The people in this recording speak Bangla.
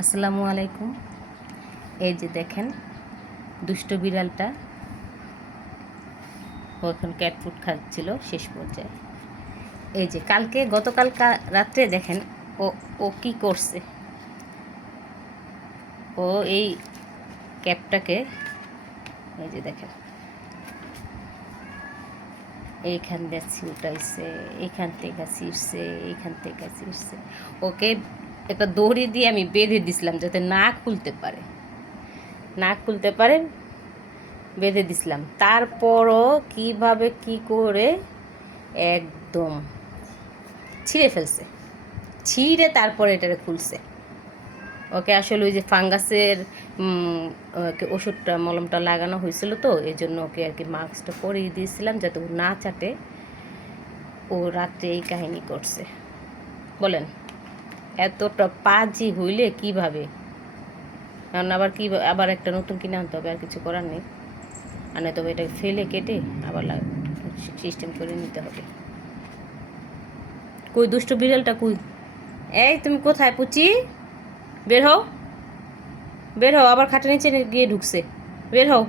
আসসালামু আলাইকুম। এই যে দেখেন দুষ্ট বিড়ালটা ও এখন ক্যাট ফুড খাচ্ছিল শেষ পর্যায়ে। এই যে গতকাল রাত্রে দেখেন ও ও কি করছে। ও এই ক্যাপটাকে এই যে দেখেন এইখান দিয়ে ছিউটাইছে, এইখান থেকে ছিঁড়ছে, এইখান থেকে ছিঁড়ছে। ওকে একটা দড়ি দিয়ে আমি বেঁধে দিছিলাম যাতে না খুলতে পারে, বেঁধে দিছিলাম। তারপরও কিভাবে কি করে একদম ছিঁড়ে ফেলছে, ছিঁড়ে তারপরে এটারে খুলছে। ওকে আসলে ওই যে ফাঙ্গাসের ওষুধটা মলমটা লাগানো হয়েছিল, তো এই জন্য ওকে আর কি মাস্কটা পরিয়ে দিয়েছিলাম যাতে ও না চাটে। ও রাত্রে এই কাহিনী করছে। বলেন এতটা পাজি হইলে কিভাবে? কারণ আবার একটা নতুন কিনে আনতে হবে, আর কিছু করার নেই। আর নয় তবে এটাকে ফেলে কেটে আবার সিস্টেম করে নিতে হবে। কই দুষ্ট বিড়ালটা কই? এই তুমি কোথায় পুচি? বের হও, বের হও। আবার খাটের নিচে গিয়ে ঢুকছে। বের হও।